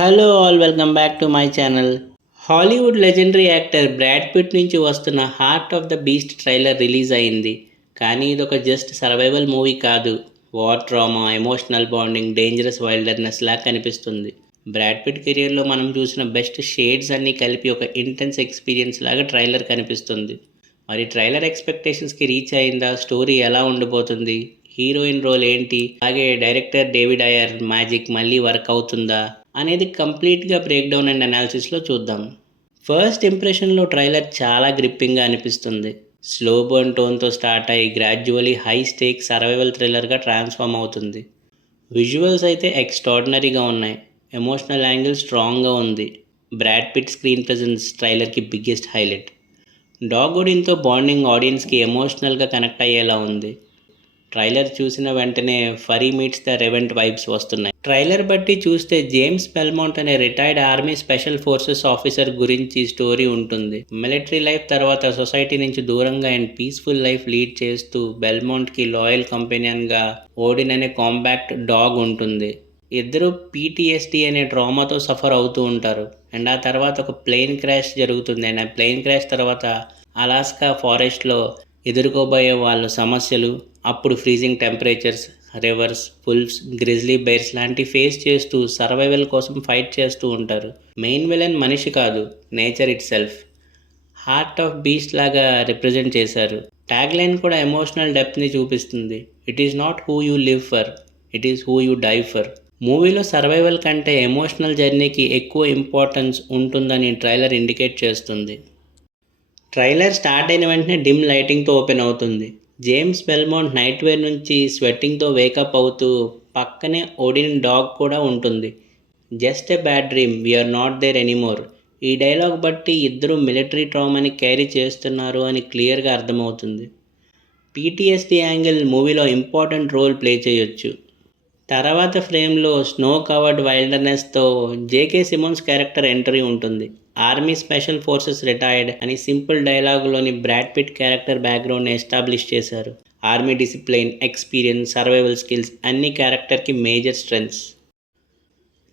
Hello all, welcome back to my channel. Hollywood legendary actor Brad Pitt నుంచి వస్తున్న heart of the beast trailer release అయింది. కానీ ఇదొక just survival movie కాదు. War drama, emotional bonding, dangerous wilderness లా కనిపిస్తుంది. Brad pit కెరియర్లో మనం చూసిన బెస్ట్ షేడ్స్ అన్నీ కలిపి ఒక ఇంటెన్స్ ఎక్స్పీరియన్స్ లాగా ట్రైలర్ కనిపిస్తుంది. మరి ట్రైలర్ ఎక్స్పెక్టేషన్స్కి రీచ్ అయిందా? స్టోరీ ఎలా ఉండిపోతుంది? హీరోయిన్ రోల్ ఏంటి? అలాగే డైరెక్టర్ డేవిడ్ అయర్ మ్యాజిక్ మళ్ళీ వర్క్ అవుతుందా అనేది కంప్లీట్గా బ్రేక్డౌన్ అండ్ అనాలిసిస్లో చూద్దాం. ఫస్ట్ ఇంప్రెషన్లో ట్రైలర్ చాలా గ్రిప్పింగ్గా అనిపిస్తుంది. స్లో బర్న్ టోన్తో స్టార్ట్ అయ్యి గ్రాడ్యువలీ హై స్టేక్ సర్వైవల్ థ్రిల్లర్గా ట్రాన్స్ఫార్మ్ అవుతుంది. విజువల్స్ అయితే ఎక్స్ట్రాడినరీగా ఉన్నాయి. ఎమోషనల్ యాంగిల్ స్ట్రాంగ్గా ఉంది. బ్రాడ్ పిట్ స్క్రీన్ ప్రెజెన్స్ ట్రైలర్కి బిగ్గెస్ట్ హైలైట్. డాగ్ ఒడిన్తో బాండింగ్ ఆడియన్స్కి ఎమోషనల్గా కనెక్ట్ అయ్యేలా ఉంది. ట్రైలర్ చూసిన వెంటనే Fury meets the Revenant vibes వస్తున్నాయి. ట్రైలర్ బట్టి చూస్తే జేమ్స్ బెల్మోంట్ అనే retired army special forces officer గురించి స్టోరీ ఉంటుంది. మిలిటరీ లైఫ్ తర్వాత సొసైటీ నుంచి దూరంగా అండ్ పీస్ఫుల్ లైఫ్ లీడ్ చేస్తూ బెల్మోంట్కి లాయల్ కంపెనియన్గా ఓడిన్ అనే కాంపాక్ట్ డాగ్ ఉంటుంది. ఇద్దరు పీటీఎస్డీ అనే ట్రామాతో సఫర్ అవుతూ ఉంటారు. అండ్ ఆ తర్వాత ఒక ప్లేన్ క్రాష్ జరుగుతుంది. అండ్ ఆ ప్లేన్ క్రాష్ తర్వాత అలాస్కా ఫారెస్ట్లో ఎదుర్కోబోయే వాళ్ళ సమస్యలు, అప్పుడు freezing temperatures, rivers, falls, grizzly bears లాంటి ఫేస్ చేస్తూ సర్వైవల్ కోసం ఫైట్ చేస్తూ ఉంటారు. మెయిన్ విలన్ మనిషి కాదు, nature itself. Heart of beast లాగా రిప్రజెంట్ చేశారు. ట్యాగ్ లైన్ కూడా ఎమోషనల్ డెప్త్ని చూపిస్తుంది. It is not who you live for, it is who you die for. మూవీలో సర్వైవల్ కంటే ఎమోషనల్ జర్నీకి ఎక్కువ ఇంపార్టెన్స్ ఉంటుందని ట్రైలర్ ఇండికేట్ చేస్తుంది. ట్రైలర్ స్టార్ట్ అయిన వెంటనే డిమ్ లైటింగ్తో ఓపెన్ అవుతుంది. జేమ్స్ బెల్మోంట్ నైట్ వేర్ నుంచి స్వెట్టింగ్తో వేకప్ అవుతూ పక్కనే ఓడిన్ డాగ్ కూడా ఉంటుంది. Just a bad dream, we're not there anymore. ఈ డైలాగ్ బట్టి ఇద్దరు మిలిటరీ ట్రామాని క్యారీ చేస్తున్నారు అని క్లియర్గా అర్థమవుతుంది. పీటీఎస్డీ యాంగిల్ మూవీలో ఇంపార్టెంట్ రోల్ ప్లే చేయొచ్చు. తర్వాత ఫ్రేమ్లో స్నో కవర్డ్ వైల్డర్నెస్తో జేకే సిమోన్స్ క్యారెక్టర్ ఎంట్రీ ఉంటుంది. ఆర్మీ స్పెషల్ ఫోర్సెస్ రిటైర్డ్ అని సింపుల్ డైలాగులోని బ్రాడ్ పిట్ క్యారెక్టర్ బ్యాక్గ్రౌండ్ని ఎస్టాబ్లిష్ చేశారు. Army discipline, experience, survival skills అన్ని క్యారెక్టర్కి మేజర్ స్ట్రెంగ్స్.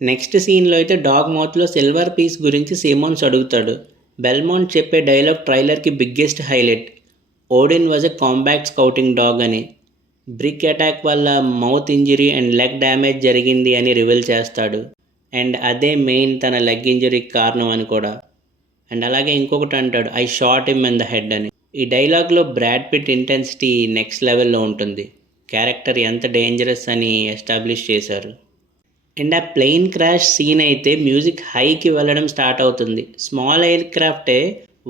నెక్స్ట్ సీన్లో అయితే డాగ్ మౌత్లో సిల్వర్ పీస్ గురించి సిమోన్స్ అడుగుతాడు. బెల్మోంట్ చెప్పే డైలాగ్ ట్రైలర్కి biggest highlight. Odin was a compact scouting dog అని. బ్రిక్ అటాక్ వల్ల mouth injury and leg damage జరిగింది అని రివీల్ చేస్తాడు. అండ్ అదే మెయిన్ తన లెగ్ ఇంజరీకి కారణం అని కూడా. అండ్ అలాగే ఇంకొకటి అంటాడు, I shot him in the head అని. ఈ డైలాగ్లో బ్రాడ్ పిట్ ఇంటెన్సిటీ నెక్స్ట్ లెవెల్లో ఉంటుంది. క్యారెక్టర్ ఎంత డేంజరస్ అని ఎస్టాబ్లిష్ చేశారు. అండ్ ఆ ప్లేన్ క్రాష్ సీన్ అయితే మ్యూజిక్ హైకి వెళ్ళడం స్టార్ట్ అవుతుంది. స్మాల్ ఎయిర్ క్రాఫ్టే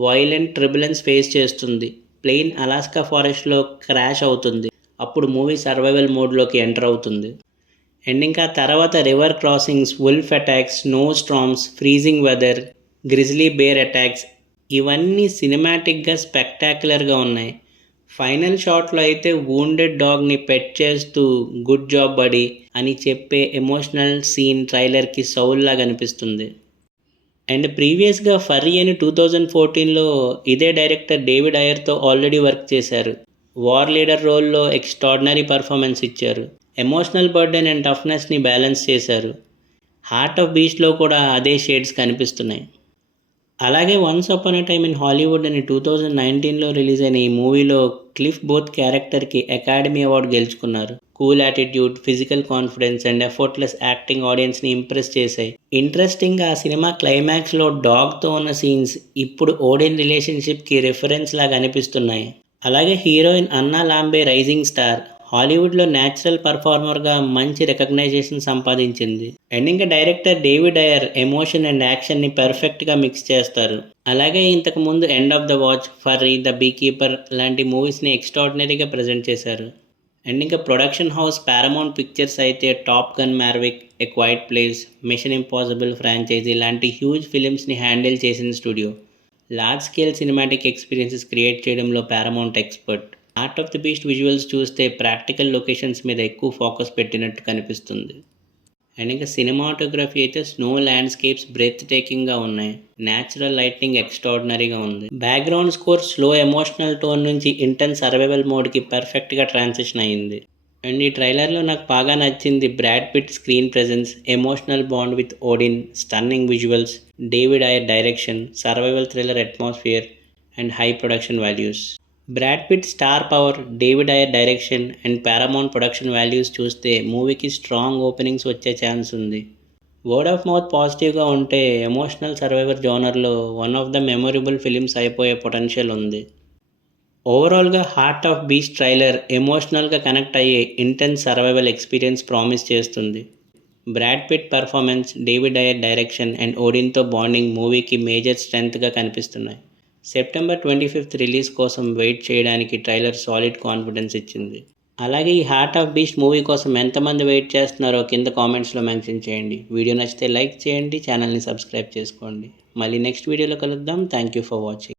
వైలెంట్ ట్రిబులెన్స్ ఫేస్ చేస్తుంది. ప్లేన్ అలాస్కా ఫారెస్ట్లో క్రాష్ అవుతుంది. అప్పుడు మూవీ సర్వైవల్ మోడ్లోకి ఎంటర్ అవుతుంది. అండ్ ఇంకా తర్వాత river crossings, wolf attacks, snow storms, freezing weather, grizzly bear attacks ఇవన్నీ సినిమాటిక్గా స్పెక్టాక్యులర్గా ఉన్నాయి. ఫైనల్ షాట్లో అయితే వూండెడ్ డాగ్ని పెట్ చేస్తూ గుడ్ జాబ్ బడీ అని చెప్పే ఎమోషనల్ సీన్ ట్రైలర్కి సౌల్లా కనిపిస్తుంది. అండ్ ప్రీవియస్గా ఫర్రీ అని 2014లో ఇదే డైరెక్టర్ డేవిడ్ అయర్తో ఆల్రెడీ వర్క్ చేశారు. వార్ లీడర్ రోల్లో ఎక్స్ట్రాడినరీ పర్ఫార్మెన్స్ ఇచ్చారు. ఎమోషనల్ బర్డెన్ అండ్ టఫ్నెస్ని బ్యాలెన్స్ చేశారు. హార్ట్ ఆఫ్ బీస్ట్లో కూడా అదే షేడ్స్ కనిపిస్తున్నాయి. అలాగే once upon a time in Hollywood అని 2019లో రిలీజ్ అయిన ఈ మూవీలో క్లిఫ్ బోత్ క్యారెక్టర్కి అకాడమీ అవార్డు గెలుచుకున్నారు. Cool attitude, physical confidence and effortless acting ఆడియన్స్ని ఇంప్రెస్ చేశాయి. ఇంట్రెస్టింగ్గా ఆ సినిమా క్లైమాక్స్లో డాగ్తో ఉన్న సీన్స్ ఇప్పుడు ఓడిన్ రిలేషన్షిప్కి రిఫరెన్స్ లాగా అనిపిస్తున్నాయి. అలాగే heroine Anna Lambe rising star, హాలీవుడ్లో న్యాచురల్ పర్ఫార్మర్గా మంచి రికగ్నైజేషన్ సంపాదించింది. అండ్ ఇంకా director David Ayer emotion and యాక్షన్ని పర్ఫెక్ట్గా మిక్స్ చేస్తారు. అలాగే ఇంతకు ముందు end of the watch, Fury, the beekeeper లాంటి మూవీస్ని ఎక్స్ట్రాడినరీగా ప్రజెంట్ చేశారు. అండ్ ఇంకా ప్రొడక్షన్ హౌస్ పారమౌంట్ పిక్చర్స్ అయితే Top Gun Maverick, a quiet place, Mission Impossible franchise లాంటి హ్యూజ్ ఫిలిమ్స్ని హ్యాండిల్ చేసిన studio. Large scale cinematic experiences create చేయడంలో Paramount expert. Heart of the beast visuals చూస్తే ప్రాక్టికల్ లొకేషన్స్ మీద ఎక్కువ focus పెట్టినట్టు కనిపిస్తుంది. అండ్ ఇంకా సినిమాటోగ్రఫీ అయితే స్నో ల్యాండ్స్కేప్స్ బ్రెత్ టేకింగ్గా ఉన్నాయి. న్యాచురల్ లైటింగ్ ఎక్స్ట్రాడినరీగా ఉంది. Background score slow emotional tone నుంచి ఇంటెన్స్ సర్వైవల్ మోడ్కి పర్ఫెక్ట్గా ట్రాన్సిషన్ అయింది. అండ్ ఈ ట్రైలర్లో నాకు బాగా నచ్చింది Brad Pitt screen presence, emotional bond with Odin, stunning visuals, David Ayer direction, survival thriller atmosphere and high production values. Brad Pitt star power, David Ayer direction and Paramount production values చూస్తే మూవీకి strong openings వచ్చే chance ఉంది. Word of mouth పాజిటివ్గా ఉంటే emotional survivor జోనర్లో one of the memorable films అయిపోయే potential ఉంది. ఓవరాల్గా హార్ట్ ఆఫ్ బీస్ట్ ట్రైలర్ ఎమోషనల్గా కనెక్ట్ అయ్యే ఇంటెన్స్ సర్వైవల్ ఎక్స్పీరియన్స్ ప్రామిస్ చేస్తుంది. Brad Pitt performance, David Ayer direction and ఓడిన్తో బాండింగ్ మూవీకి మేజర్ స్ట్రెంగ్త్గా కనిపిస్తున్నాయి. సెప్టెంబర్ 25th రిలీజ్ కోసం వెయిట్ చేయడానికి ట్రైలర్ సాలిడ్ కాన్ఫిడెన్స్ ఇచ్చింది. అలాగే ఈ హార్ట్ ఆఫ్ బీస్ట్ మూవీ కోసం ఎంతమంది వెయిట్ చేస్తున్నారో కింద కామెంట్స్లో మెన్షన్ చేయండి. వీడియో నచ్చితే లైక్ చేయండి, ఛానల్ని సబ్స్క్రైబ్ చేసుకోండి. మళ్ళీ నెక్స్ట్ వీడియోలో కలుద్దాం. Thank you for watching.